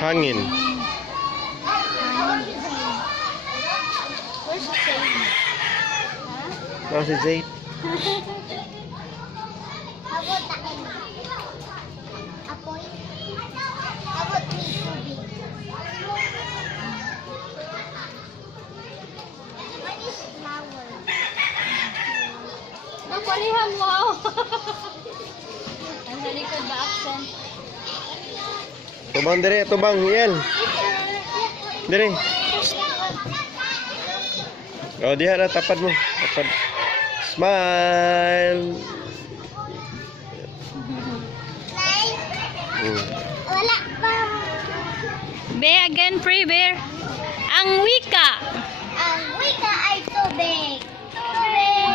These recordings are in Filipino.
Hangin. Where's the same? Oh, si Zayt. Abot takin. Apoy. Abot ni tubig. What is flower? Napalihan, wow! Ang sa likod ba accent? Tubang dire, tubang, Yel. Dire. Oh, diha na tapad mo. Tapad. Smile. Wala pa. Bear again, free bear. Ang wika. Ang wika ay tubig. Tubig.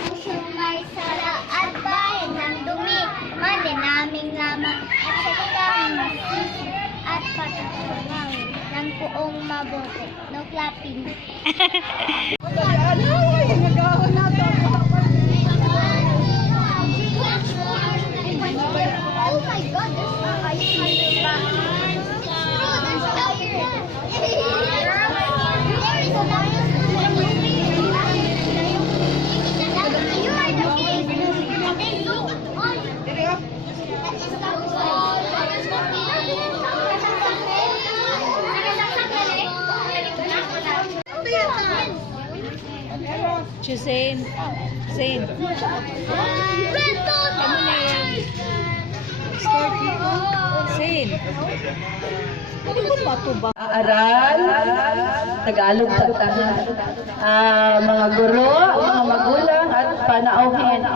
Puso may sala at bahay ng dumi. Malinaming lamang at sa kang masisi at pagkakunang ng puong mabuti. No clapping. Oh my God, there's a ice cream ba? There's fire. There is a lion. You are the king. Okay, look. That is Zayn. Zayn. Kamu na yan. Zayn. Ano ko pa ito ba? Aaral, Tagalog sa tanan. Mga guro, mga magulang at panauhin.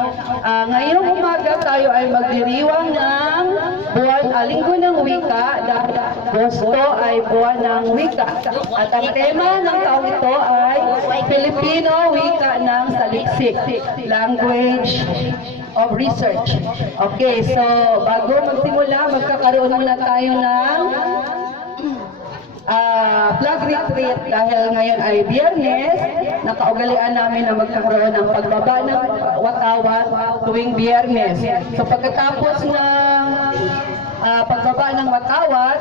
Ngayong umaga tayo ay magdiriwang ng buwan, linggo ng wika dahil Agosto ay buwan ng wika. At ang tema ng taong ito ay Filipino wika ng saliksik, language of research. Okay, so bago magsimula, magkakaroon muna tayo ng flag retreat dahil ngayon ay Biyernes. Nakaugalian namin na magkakaroon ng pagbaba ng watawat tuwing Biyernes. So pagkatapos ng pagbaba ng watawat,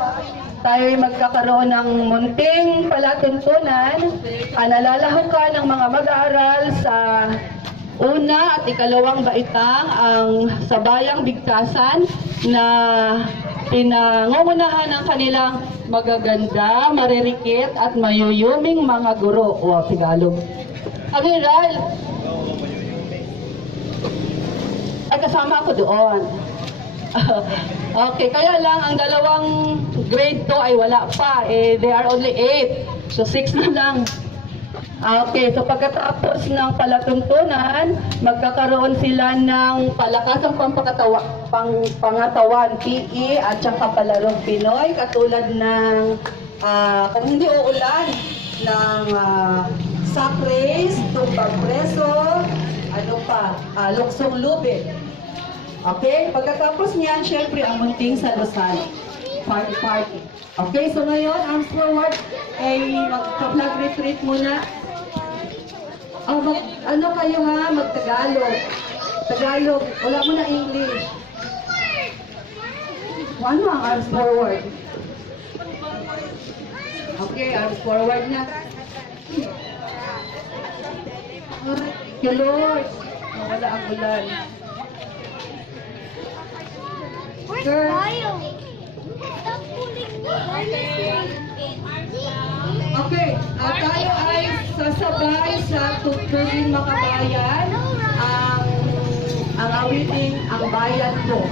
tayo ay magkakaroon ng munting palatuntunan, nalalahukan ng mga mag-aaral sa una at ikalawang baitang ang Sabayang Bigkasan na pinangungunahan ng kanilang magaganda, maririkit at mayuyuming mga guro. O, Tagalog. Ang hiral, ay kasama ako doon. Okay, kaya lang ang dalawang grade 2 ay wala pa. They are only 8. So 6 na lang. Okay, so pagkatapos ng palatuntunan, magkakaroon sila ng palakasang pangatawan, PE at saka palarong Pinoy, katulad ng, kung hindi uulan, ng sack race, tumbang preso, ano pa, luksong lubid. Okay, pagkatapos niyan, syempre ang munting salusan. Party. Okay, so ngayon, arms forward, ay magka-flag retreat muna. Ano kayo ha? Mag-Tagalog. Tagalog. Wala mo na English. Ano ang arms forward? Okay, arms forward na. Thank you, Lord. Wala ang ulan. Where's Kyle? Stop pulling me. Okay, tayo ay sasabay sa tugtugin makabayan ang awiting ang bayan ko.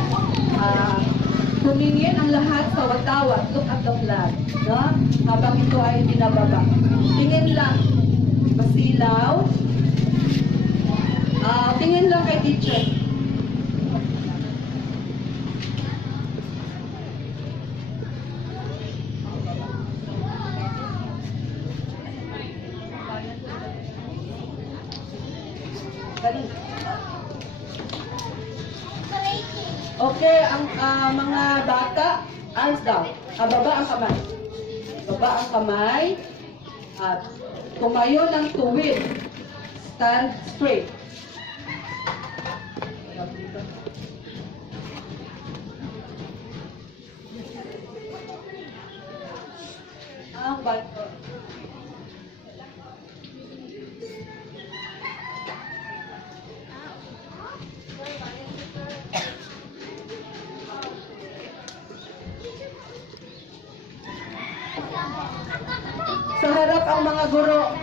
Tumingin ang lahat sa watawat. Look at the flag. No? Habang ito ay binababa. Tingin lang. Pasilaw. Tingin lang kay teacher. Okay, ang mga bata, arms down. Baba ang kamay. Baba ang kamay. At tumayo ng tuwid. Stand straight. ang bato. Sa harap ang mga guro.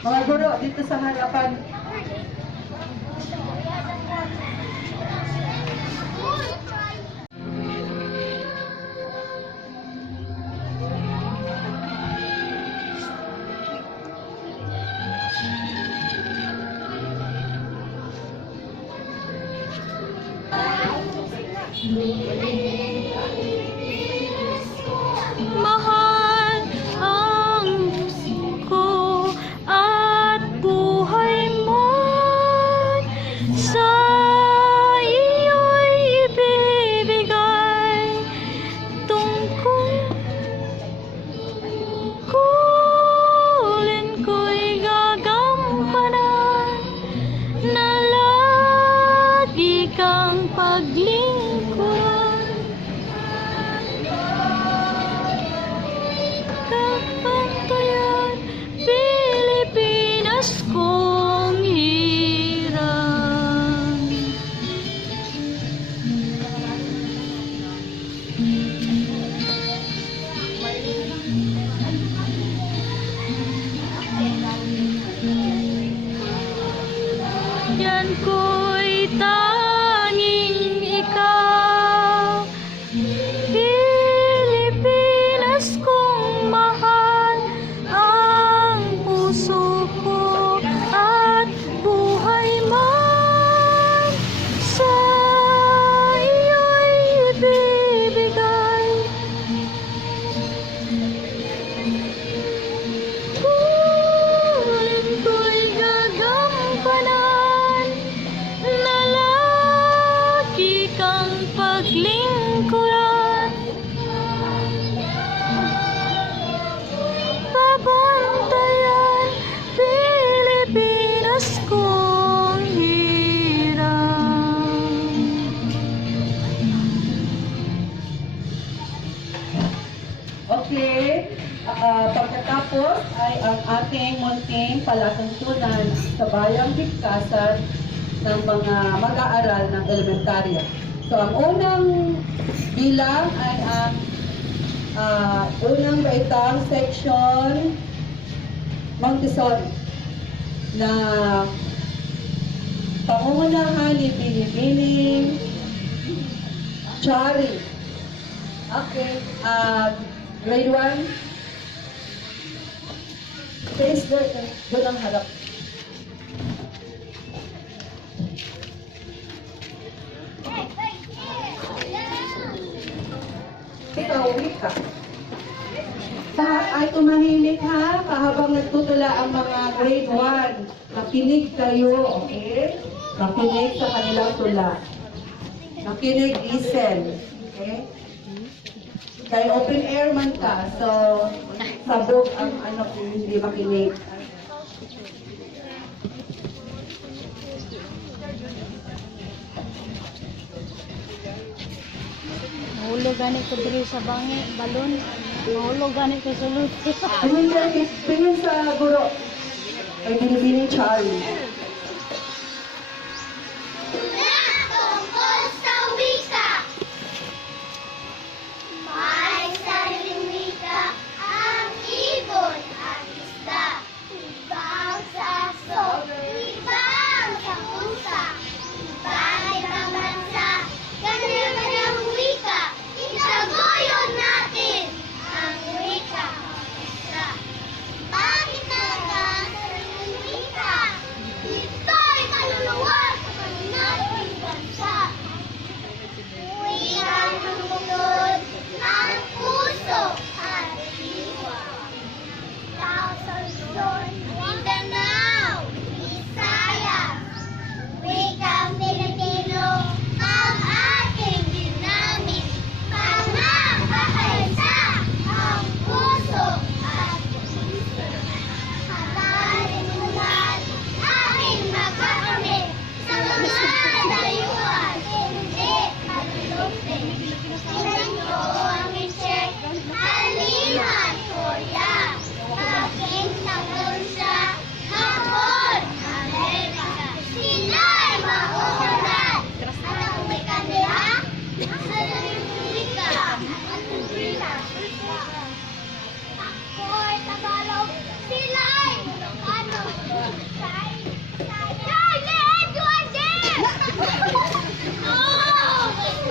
Mga guro, dito sa harapan. Mahal ang ko at buhay mo sa iyo'y ibibigay tungkulin ko'y gagampanan na lagi kang paglingkuran. Kapantayan, Pilipinas kong hirang. Yan ko'y tanging ikaw, Pilipinas kong mahal, ang puso ko at buhay man sa iyo'y ibibigay. Kulit ko'y gagampanan na lagi kang paglingkuran. Pabantayan, Pilipinas kong hirang. Okay, pagkatapos ay ang ating munting palatuntunan sa bayang bigkasan ng mga mag-aaral ng elementarya. So, ang unang bilang ay ang unang baitang section Montessori na pangungunahan ni Binibining Chari. Okay, grade 1. Face doon ang harap. Ikaw, Wika. Lahat ay tumahimik ha, habang nagtutula ang mga grade 1. Makinig kayo, okay? Makinig sa kanilang tula. Makinig, listen. Okay? Kaya open air man ka, so sabog ang ano kung hindi makinig. Mahulog gani ko diri sa bangi, balon. Mahulog gani ko sulod. Tingin sa guro. Ay Binibining Charlie. Tungkol sa wika. May sariling wika ang ibon at isda. Ibang sa aso, ibang sa pusa, ibang bansa, kanya-kanyang wika. Itaguyod natin ang wika ng isa. Bakit naman sariling wika?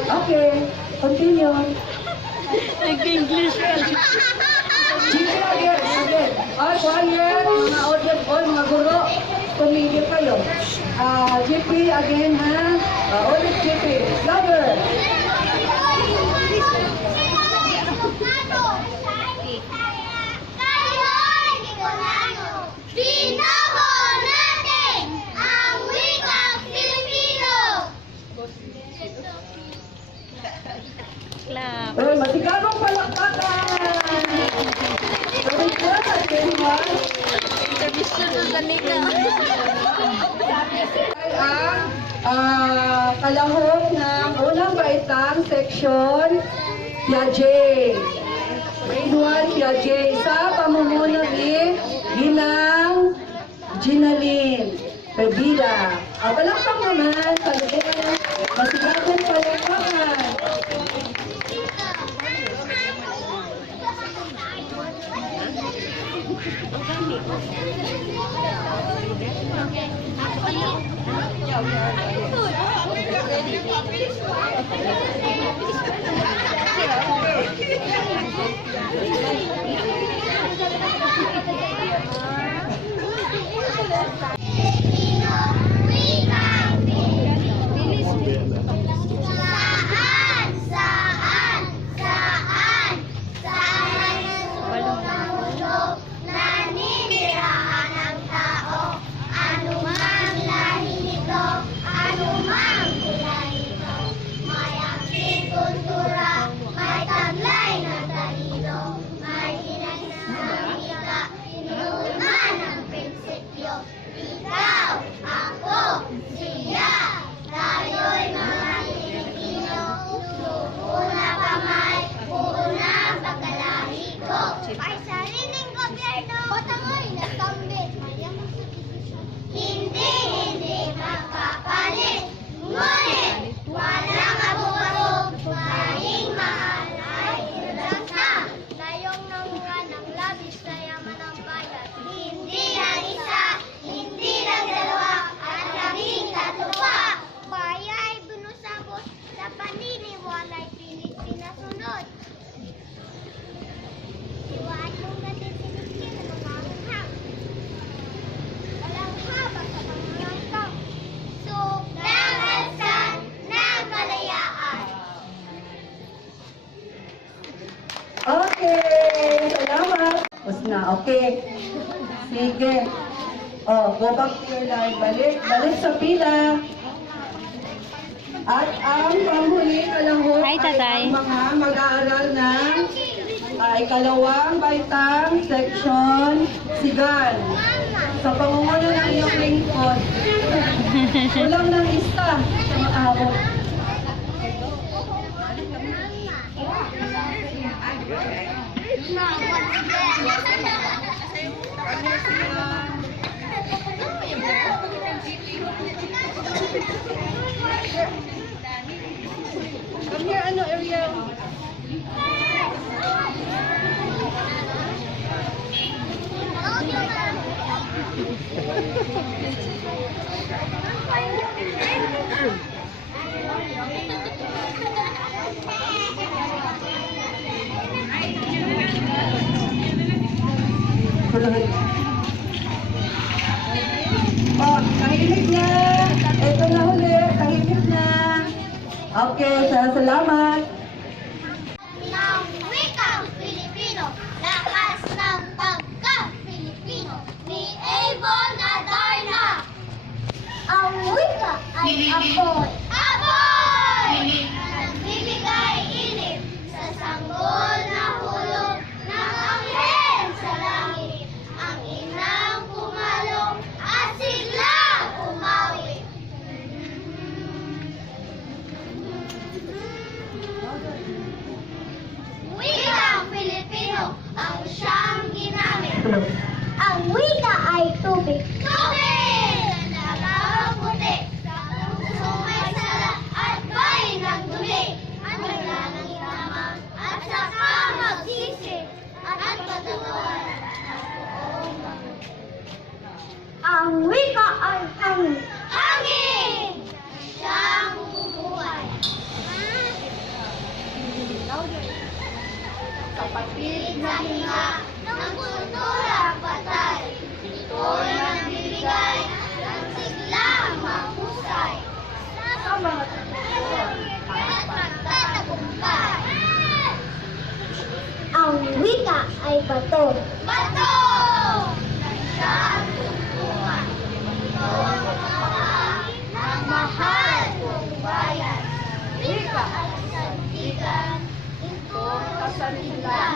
Okay, continue. Nag-English ka. Sige, again. All quiet, mga audience, all mga guro, tumigil kayo. GP again, ha? Ulit GP. Lover. Binobo natin ang wikang Filipino! Clap. Uy, masigadong palakpakan! Very good, everyone. Ay ang kalahok ng unang baitang section, Piaget. Grade 1, Piaget. Sa pamumuno ni Ginang Ginalyn Pebida. Palakpak naman, palakpak. Masigadong palakpakan. Naninirahan ng tao, anumang lahi nito, anumang kulay nito, may aking kultura, may taglay na talino, may hinagsamika, inuunan ng prinsipyo. Ikaw, ako, siya, tayo'y mga Pilipino, suuna kamay, una pagkalahi ko. May sariling gobyerno, patangoy na kambit, mayamang subdivision. Hindi magpapalit, ngunit walang abog-abog, maling mahal ay inasasama. Layong nanguha ng labis na yaman ng bayan. Hindi lang isa, hindi lang dalawa, at labing tatlo pa. Baya ay bunusabos sa paniniwala'y pilit pinasunod. Iwaan mong gatin sinikin ng mga hanghang. Walang haba sa pangangkang. Suklangasan ng kalayaan. Okay, salamat. Tapos na, okay. Sige. Oh, go back to your line. Balik sa pila. At ang panghuli kalahok Hi, ay Tatay. ang mga mag-aaral ng ikalawang baitang section, Sigal. Sa pamumuno ng iyong lingkod. Kulang ng isa sa maabot. Come here, ano, Ariel? Oh, tahimik na. Ito na huli, tahimik na. Okay, salamat. Ng wikang Filipino, lakas ng pagka-Filipino, ni Avon Adarna. Ang wika ay apoy. Apoy! Nagbibigay inip sa sanggol na hulog ng anghel sa langit. Ang inang pumalong at siglang umawi. Wikang Filipino ang siyang ginamit. Ang wika ay tubig. Tubig! Dalawang puti. Sa puso may sala at bahay ng dumi. Wala ng lamang at saka magsisi at patutuan. Ang wika ay hangin. Hangin! Siyang bumubuhay. Big na hinga ng kulturang patay. Ito'y nagbibigay ng siglang mahusay. Sa mga at magtatagumpay. Ang wika ay bato. Bato! Saan tuntungan? Ito ang mahal kong bayan. Wika ay sandigan. Ito kasandigan.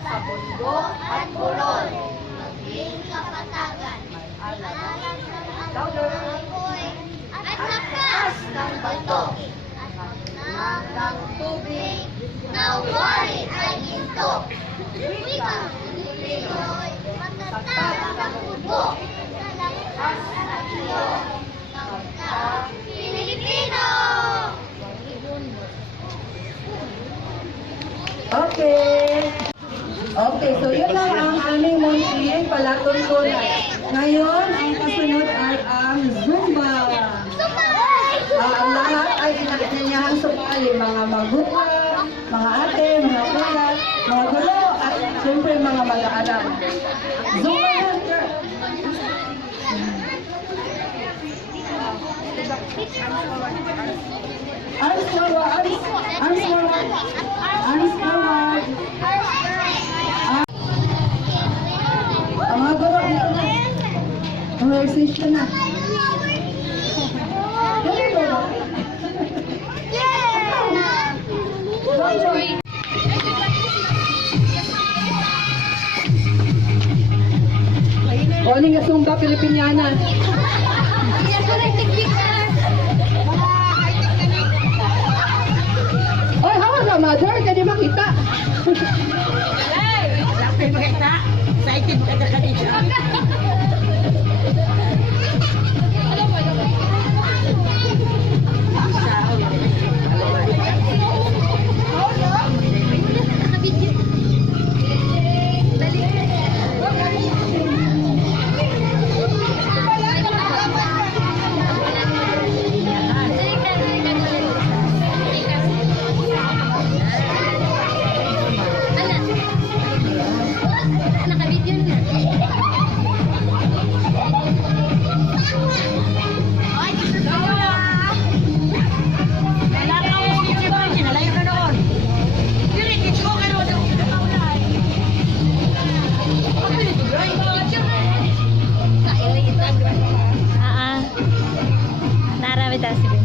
Sa bundok at burol. Maging kapatagan. Alalan sa apoy at lakas ng bato. At ng tubig na wari ay ginto. Wika ng Pinoy, matatag ang kubo. Sa lakas ng iyo, ng Pilipino. Okay. Okay, so yun lang ang aming munting palatuntunan. Ngayon, ang kasunod ay ang Zumba. Ang lahat ay inakanyahang sumali, mga magulang, mga ate, mga kuya, mga gulo, at siyempre mga mag-aaral. Zumba yan, sir. Arms forward, arms forward, arms forward. Ang mga gulo, dito na. Conversation na. Dali ba? Calling a Zumba Filipiniana. Oy, hawa ka, mother. Kaya makita. Naramita si Ben.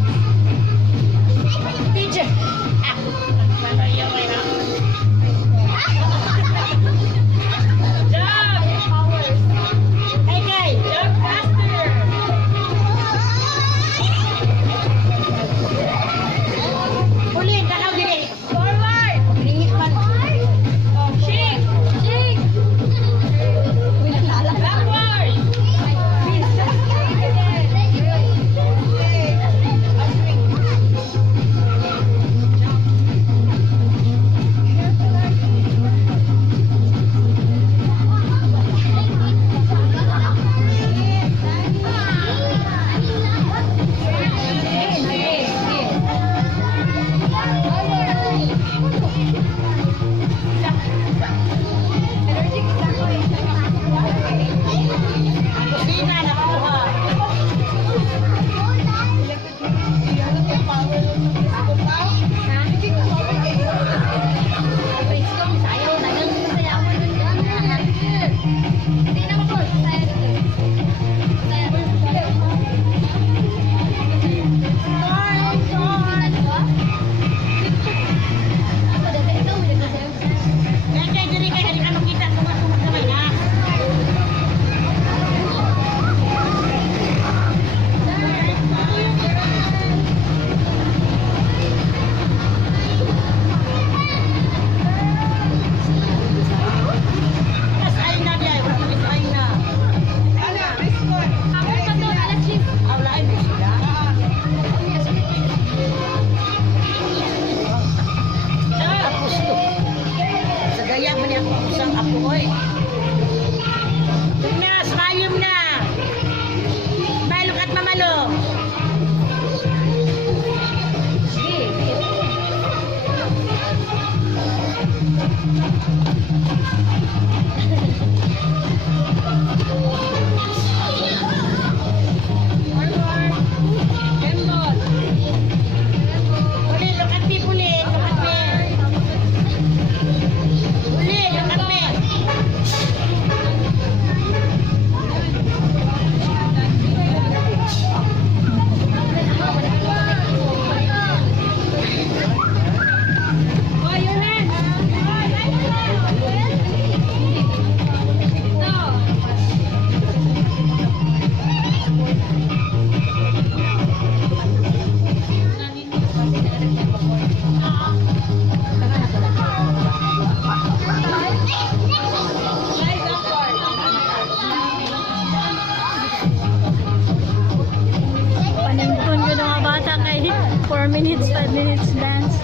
4 minutes, 5 minutes dance.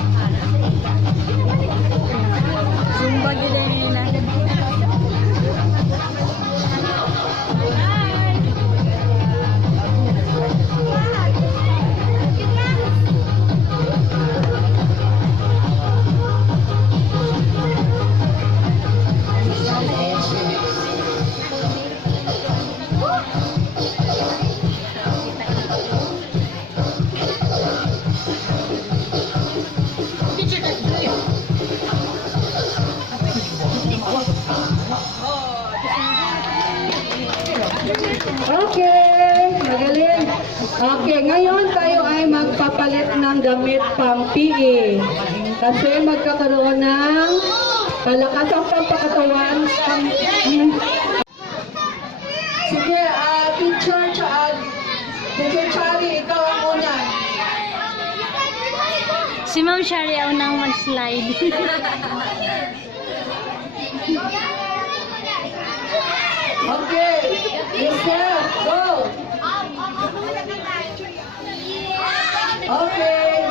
Zumba gid na. Okay, magaling. Okay, ngayon tayo ay magpapalit ng damit pang PE. Kasi magkakaroon ng palakasang pampakatawan. Sige, Teacher Chari, ikaw ang una. Si Ma'am Shari ang unang mag-slide. Okay, Yusef, go. Okay.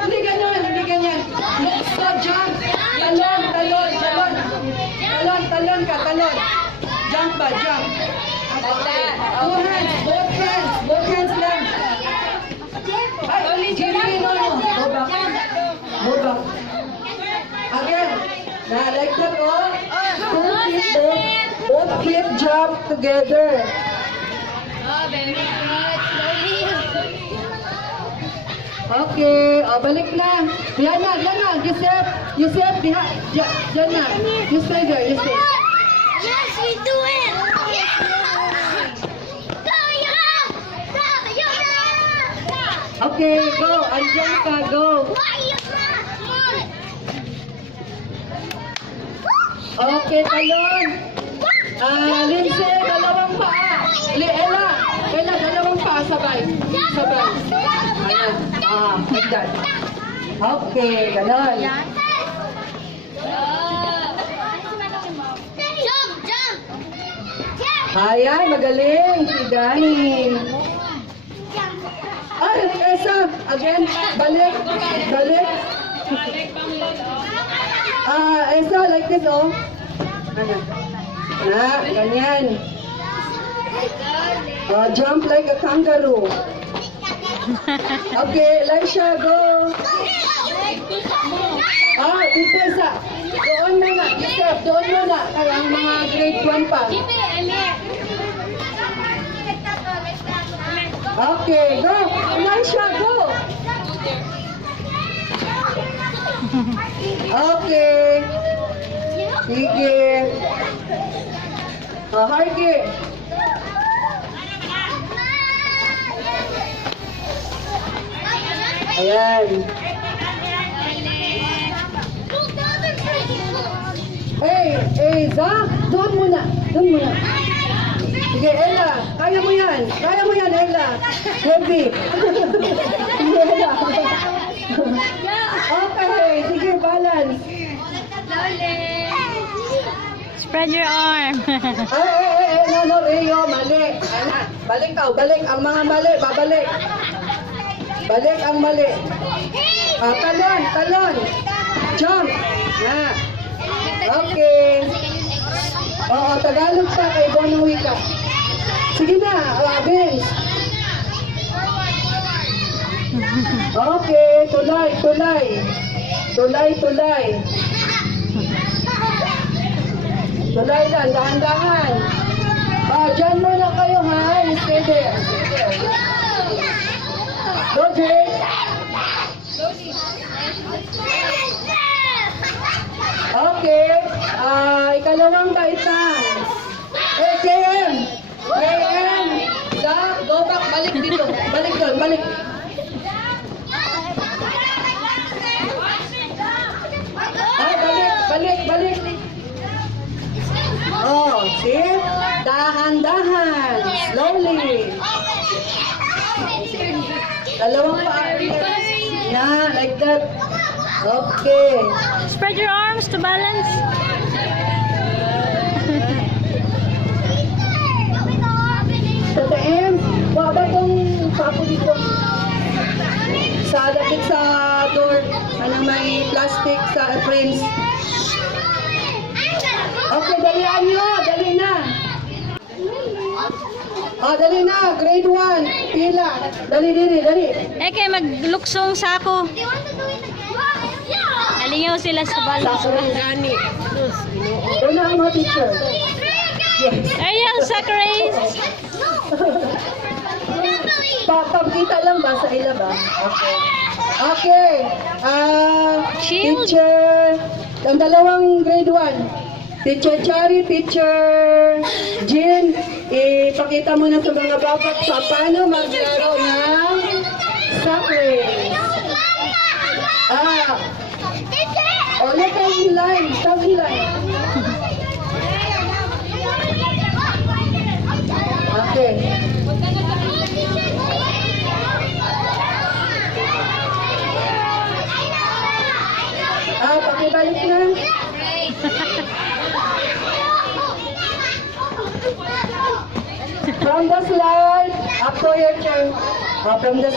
Hindi ganyan, hindi ganyan. Let's go, jump. Talon, talon, talon. Talon ka, talon. Jump ba, jump. Okay. Both hands lang. Ay, Jimmy, no. Go back. Go back. Again. Now, like that, oh. Both feet jump together. Okay, balik na. Yan na. Yusef, yan na. You stay there, you stay. Yes, we do it! Okay, go. Andiyan ka, go. Okay, talon. Lindsay, dalawang paa. Ella, dalawang paa, sabay. Ayan. Like that. Okay, ganon. Ayan, magaling. Si Dani. Ay, Esa, again, balik. Esa, like this, oh. Ganyan. Jump like a kangaroo. Okay, Elisha, go. Dito isa. Doon muna, Yusef, doon muna. Ang mga grade 1 pa. Okay, go. Elisha, go. Okay. Sige. Hargy. Ayan. Hey, Zach, doon muna. Sige, Ella, kaya mo yan, Ella. Heavy. Sige, Ella. Okay, sige, balance. Spread your arm. No, Rio, mali. Balik ka, balik. Ang mga mali, babalik. Balik ang mali. Talon. Jump. Okay. Oo, Tagalog pa kay Bonong Wika. Sige na, Vince. Okay, tulay. Tulay lang, dahan-dahan. Dyan muna kayo, ha? Stay there. Go, Jay. Okay. Ikalawang baitang. KM. Go back. Balik dito. Balik doon. Balik. Oh, see? Dahan-dahan. Slowly. Dalawang paa. Yeah, like that. Okay. Spread your arms to balance. Sa TM, baba itong papo dito. Sa Dali na, grade 1. Pila. Dali, dali. Eh, kay magluksong sa ako. Do you want to do it again? Yeah. Alingaw sila sa balon. Una ang mga teacher. Ayaw sa Grace. Pagkita lang ba sa ila ba? Okay. Okay. Shield. Teacher, ang dalawang grade 1. Teacher Chari, Teacher Jean, ipakita mo na sa mga babat sa paano maglaro ng soccer. Ulit ang line, stop line. Okay. Pakibalik na. From the slide, up to your turn. From the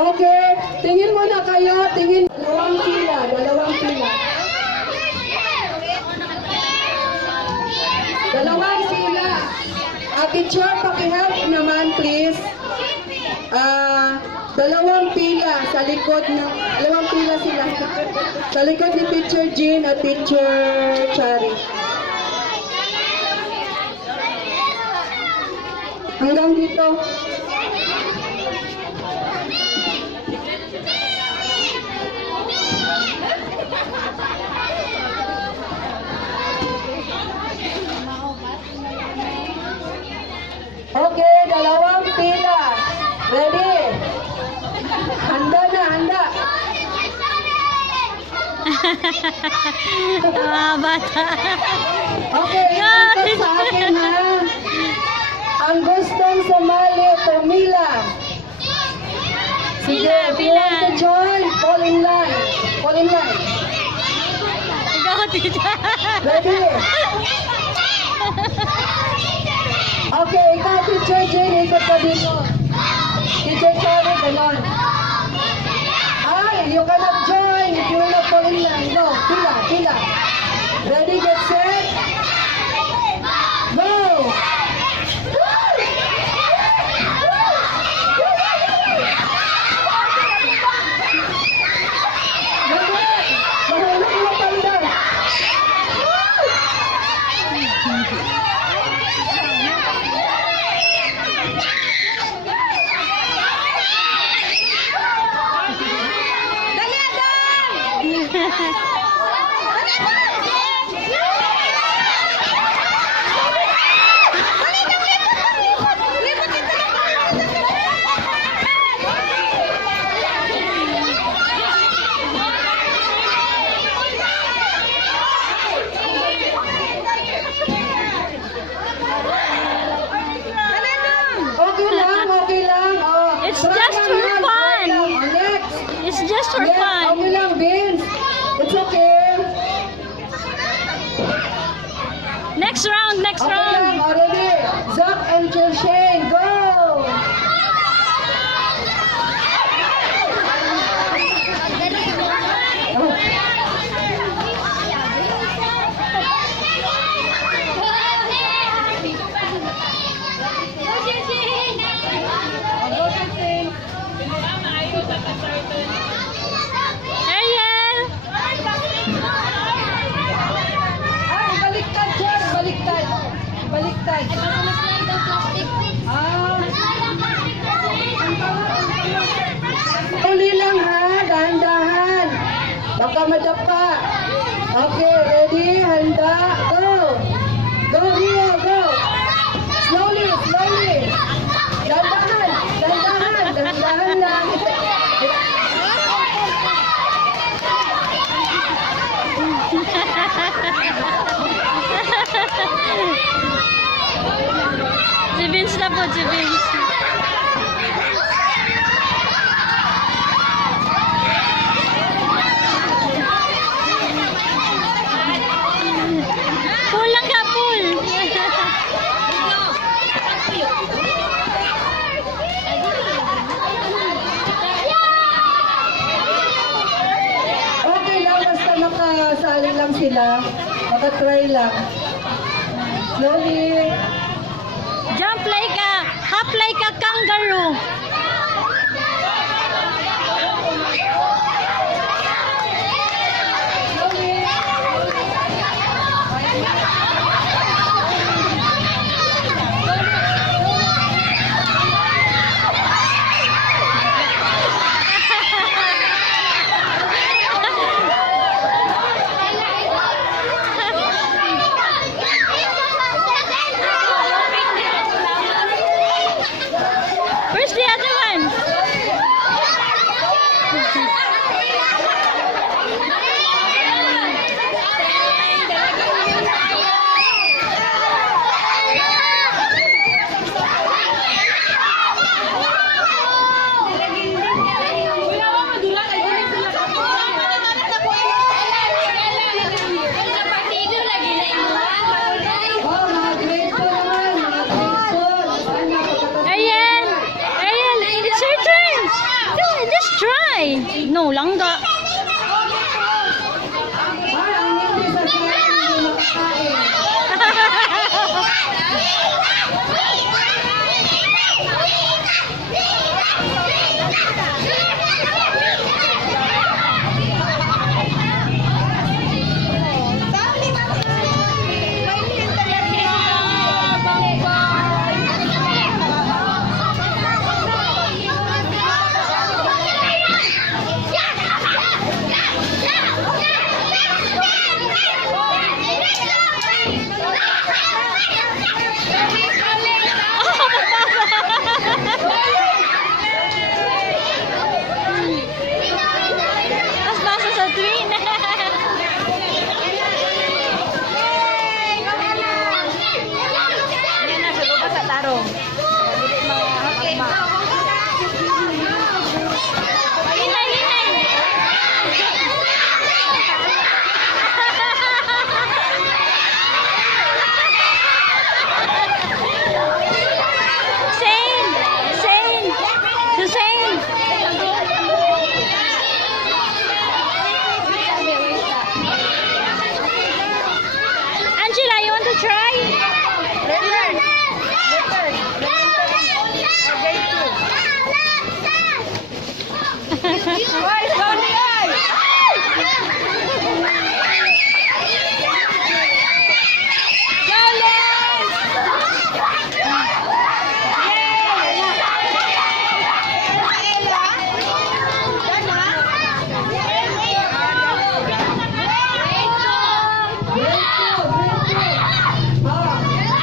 Okay, tingin muna kayo, tingin. Dalawang pila. Dalawang pila. Teacher, pakihelp naman please. Dalawang pila sa likod ng, dalawang pila sila. Sa likod ni Teacher Jean at Teacher Chari. Hanggang dito. Okay, dalawang pila. Ready? Handa na, handa. Bata. Okay, ito sa akin ha. Ang gustong sumali, pumila. Sige, if you want to join, fall in line. Fall in line. Ikaw, tita. Ready? Okay, ikaw, Teacher Jane, ikot ka dito. Teacher Chari, ganon. You cannot join if you will not fall in line. Go, pila. Ready, get set. Go! Okay lang. Oh. It's just for fun. Next. It's just for Yes, fun. okay lang, Vince. It's okay. Next round. Okay lang, already. Zach and Shane, go! Ariel. Baliktad, Jen, baliktad. Uli lang ha, dahan-dahan. Baka madapa. Okay, ready, handa, go. Go, Rio, go. Slowly. Dahan-dahan lang. Si Vince na po, si Vince. Pull lang ka, pull. sila. Makatry lang. Slowly. Jump like a, hop like a kangaroo. Where's the other one? Oh, mga grade 2 naman. Mga grade 2. Ariel! Ariel, it's your turn! Just try! No, langga. Ay, ang hindi sa kaya hindi makakain. Mas basa sa twin. Yan na, sa lubas sa tarong. Hinay, hinay. Same, same, the same. Angela, you want to try?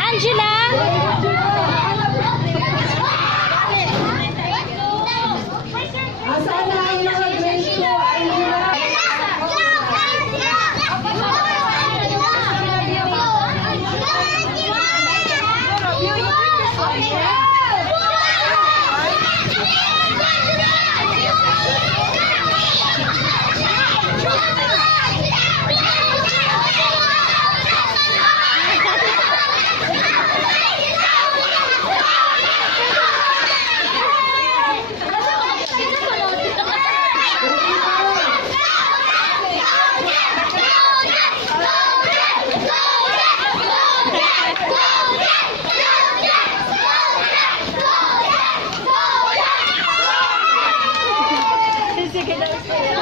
Angela? Asaan na ang mga grade 2? Angela?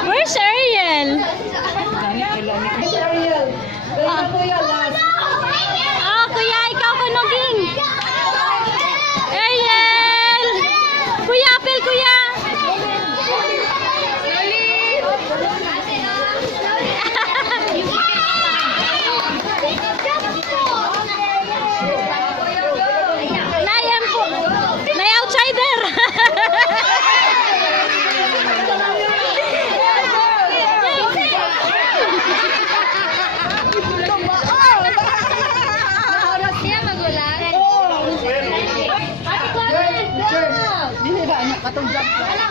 Where's Ariel? Miss Ariel, grade 2 yan last. Ah, kuya, ikaw kunugin. Ariel! Kuya, apel, kuya! Nayan po. Nay outsider. Dili ba anak katong jump lang?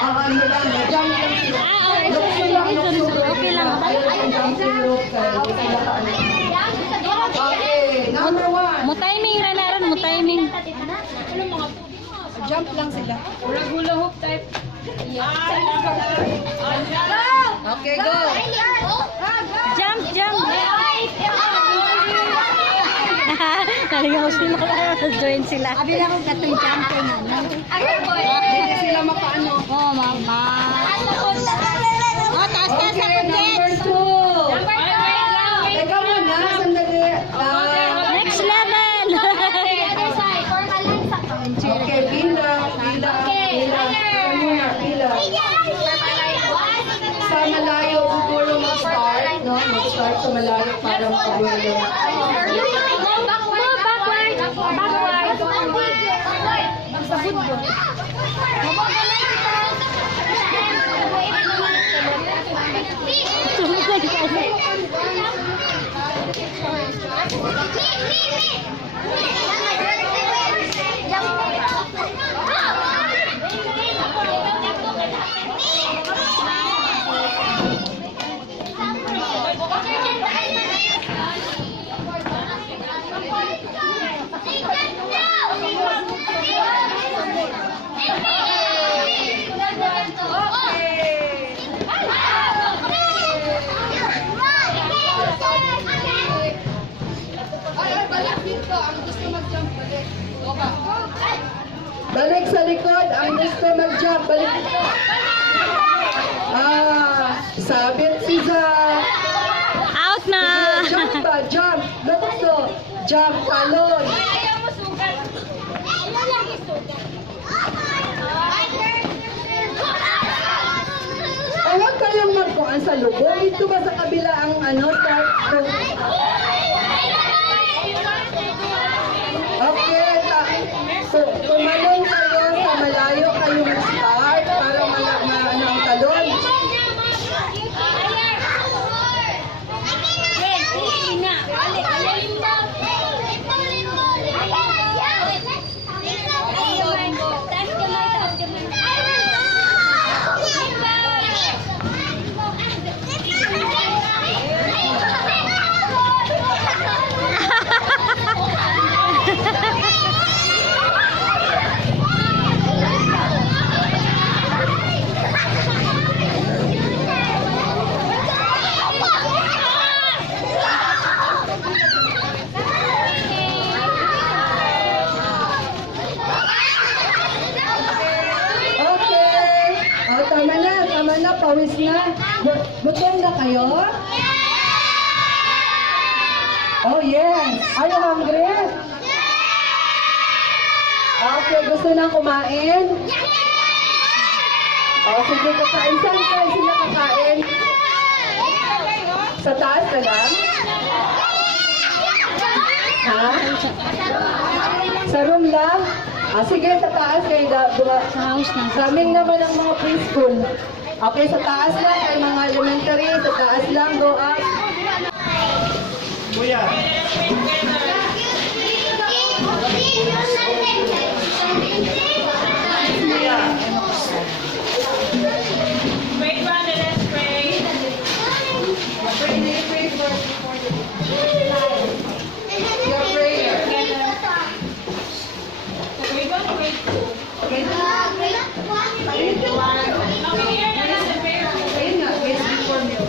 Ang ano lang, jump lang sila. Okay lang. Okay, number 1. Mo timing ra naron, mo timing. Jump lang sila. Hula hoop type. Okay, go. Jump, Lagyan mo sila join sila. Abi lang kung katong champion na. Hindi sila makaano. Oh, mama. Oh, taas ka sa Number 2. Teka muna, sandali. Next level! Okay, bilang. Sa malayo, siguro mag-start, no? Mag-start sa malayo para makabulo. Balik sa likod, ang gusto mag-jump, balik dito. Sabit si Zach. Out na! Jump ba? Jump. Gusto. Jump, talon. Huwag kayong magkuhan sa lubog. Dito ba sa kabila ang start? Okay, so tumalon kayo sa malayo kayo mag-start para ang talon. Tama na, pawis na. Gutom na kayo? Oh, yes. Are you hungry? Okay, gusto na kumain? Oh, sige, kakain. Saan kayo sila kakain? Sa taas na lang? Ha? Sa room lang? Sige, sa taas kayo. Sa house na. Kaming naman ang mga preschool. Okay, sa taas lang, kay mga elementary, sa taas lang, go up. Kuya. Pray, brother, let's pray. Pray for your prayer. We're going to pray too. Okay. Ayun nga, guys, before meal.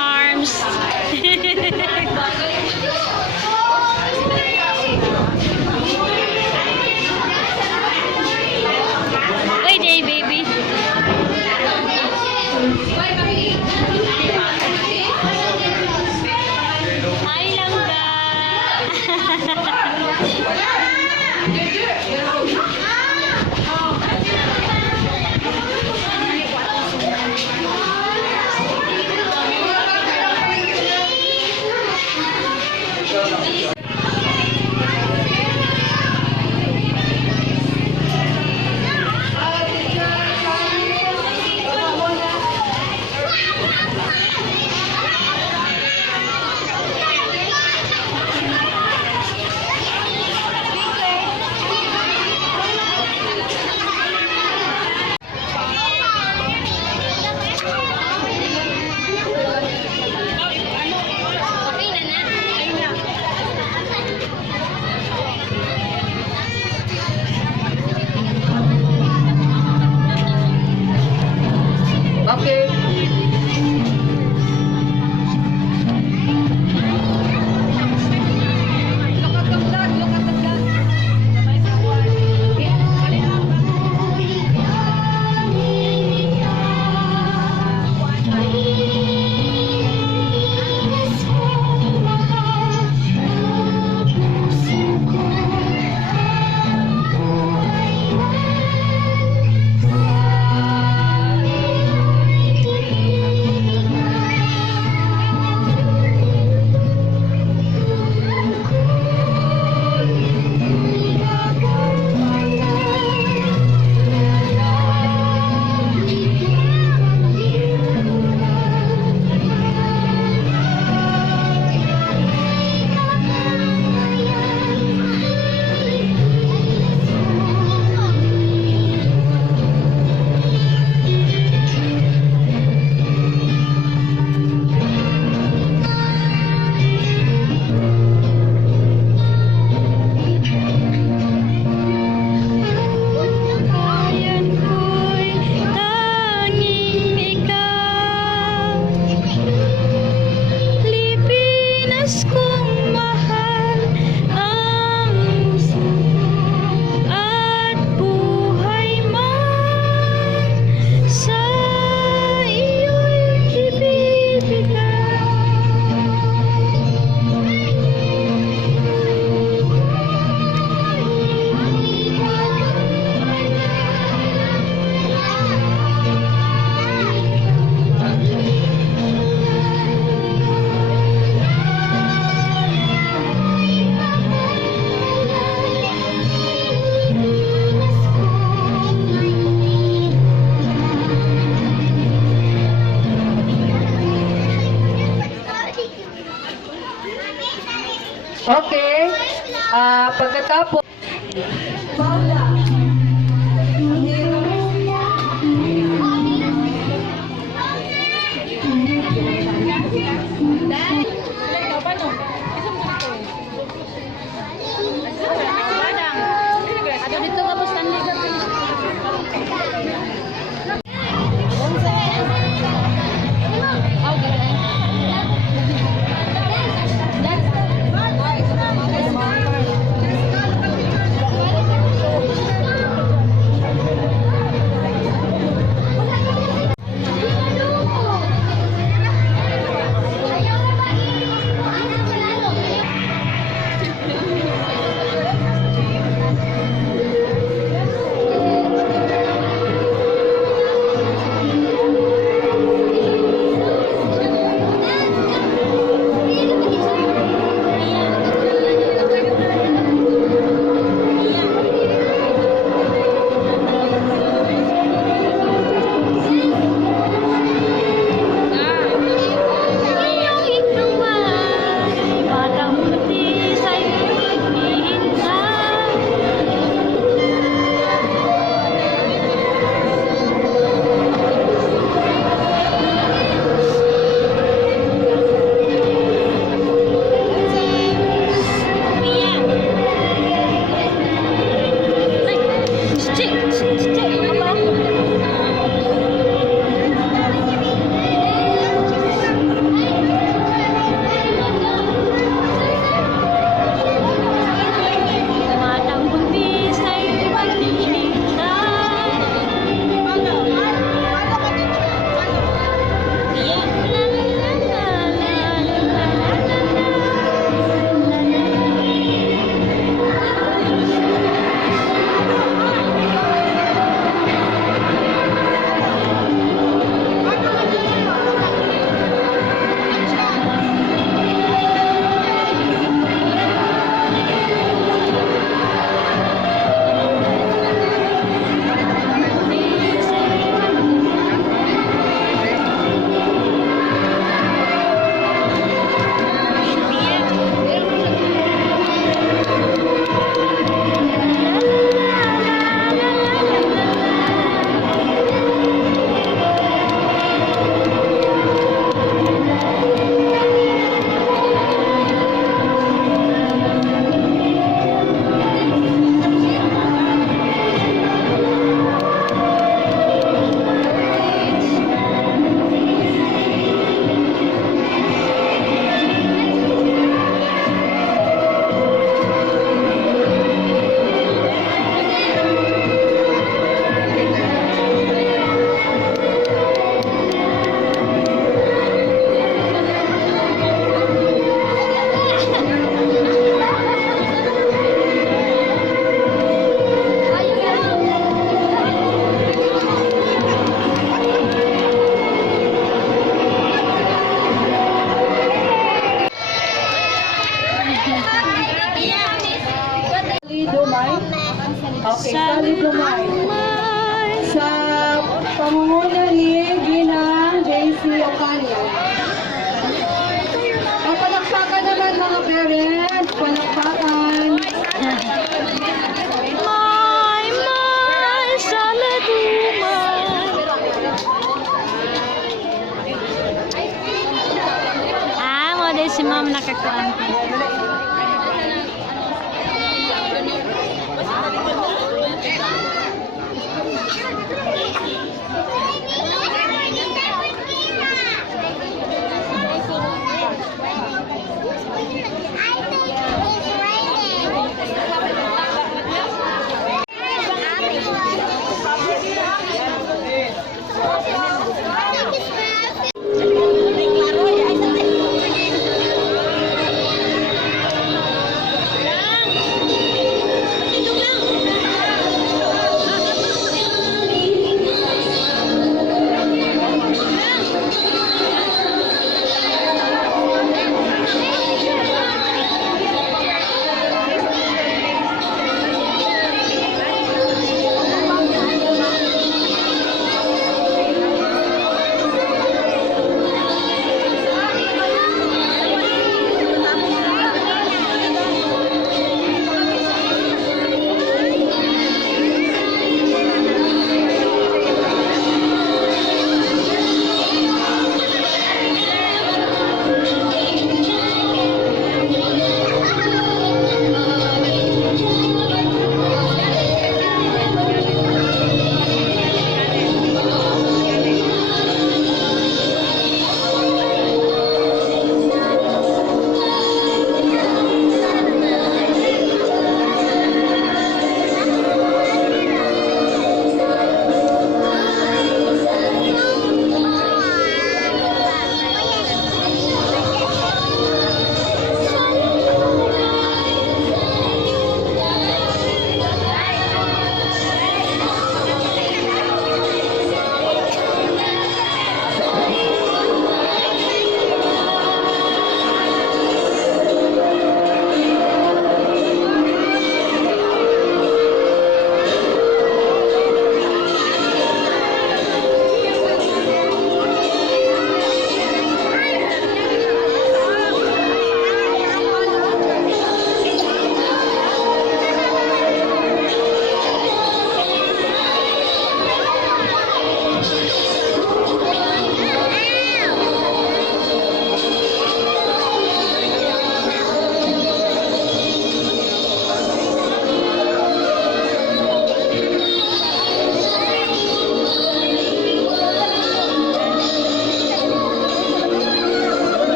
arms. Uy, day baby. Hi lang ba? Okay. Okay. Pagkatapos Sally Dumay. Sa pamumuno ni Ginang JC Ocaña. Palakpakan naman mga parents, palakpakan. Sally Dumay. Mo din si ma'am nakakuan.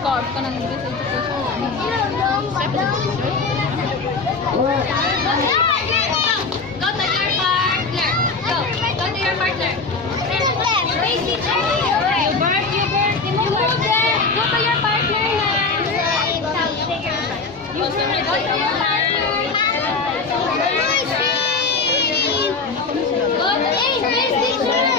Scarf ka ng English education. Go to your partner. Go to your partner. You move there. Go to your partner na. Go to your partner. Go to English teacher.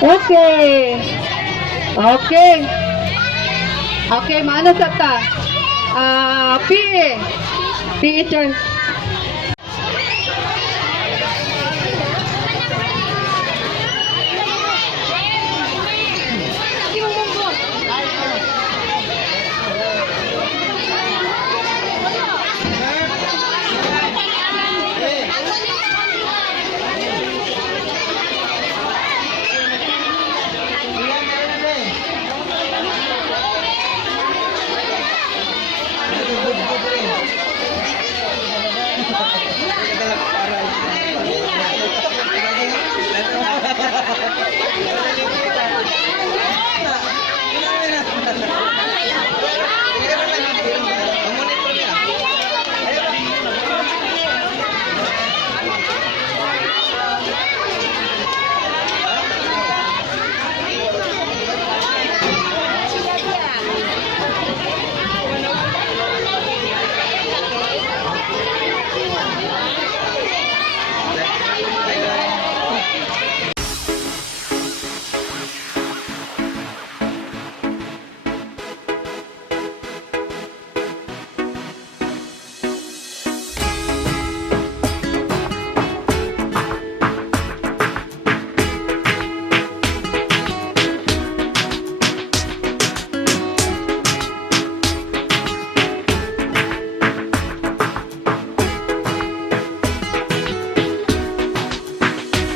Okay. Okay. Okay, mana sa ta? PE. PE turn.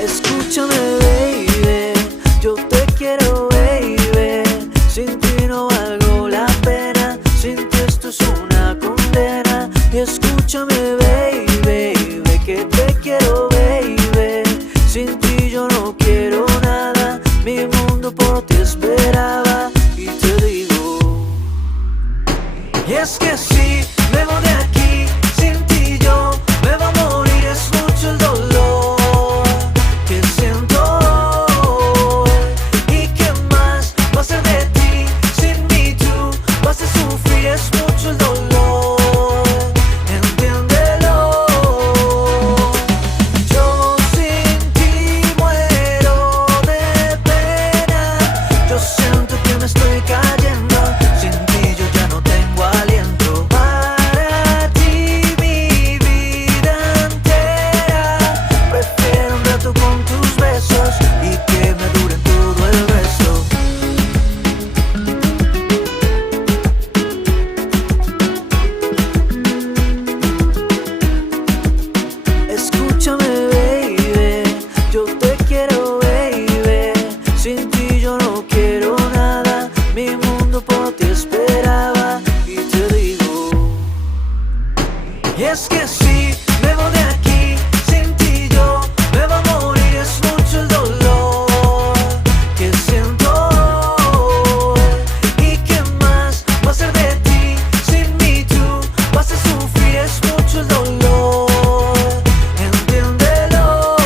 Escúchame, baby, yo te quiero, baby. Sin ti no valgo la pena, sin ti esto es una condena. Y escúchame, baby, que te quiero, baby. Sin ti yo no quiero nada, mi mundo por ti esperaba. Y te digo, y es que si me voy de aquí, sin ti yo me voy a morir, es mucho el dolor que siento hoy. ¿Y qué más va a ser de ti? Sin mí tú vas a sufrir, es mucho el dolor, entiéndelo. Yo sin ti muero de pena, yo siento que me estoy cayendo, sin ti yo ya no tengo aliento. Para ti mi vida entera, prefiero un rato con tus besos y que me duren todo el resto. Escúchame, baby, yo te quiero, baby. Sin ti yo no quiero nada, mi mundo por ti esperaba. Y te digo, y es que si me voy de aquí, sin ti yo me voy a morir, es mucho el dolor que siento hoy. ¿Y qué más va a ser de ti? Sin mí tú vas a sufrir, es mucho el dolor, entiéndelo.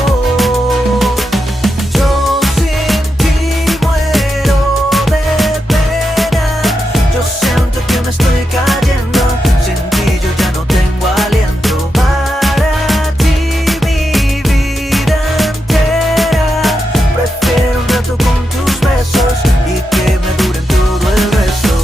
Yo sin ti muero de pena, yo siento que me estoy cayendo, sin ti yo ya no tengo aliento. Para ti mi vida entera, prefiero un rato con tus besos y que me duren todo el resto.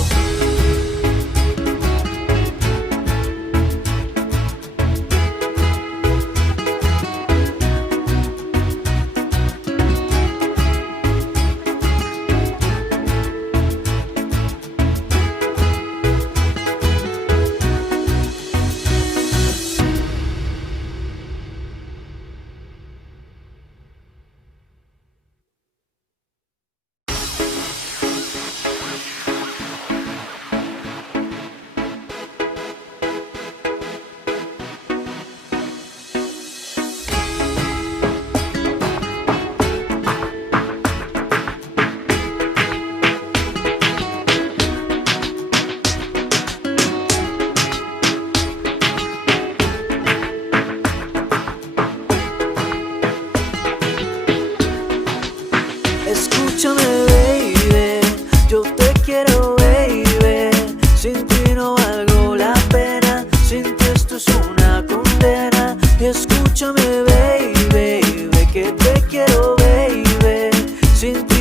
Escúchame, baby, yo te quiero, baby. Sin ti no valgo la pena, sin ti esto es una condena. Y escúchame, baby, que te quiero, baby. Sin ti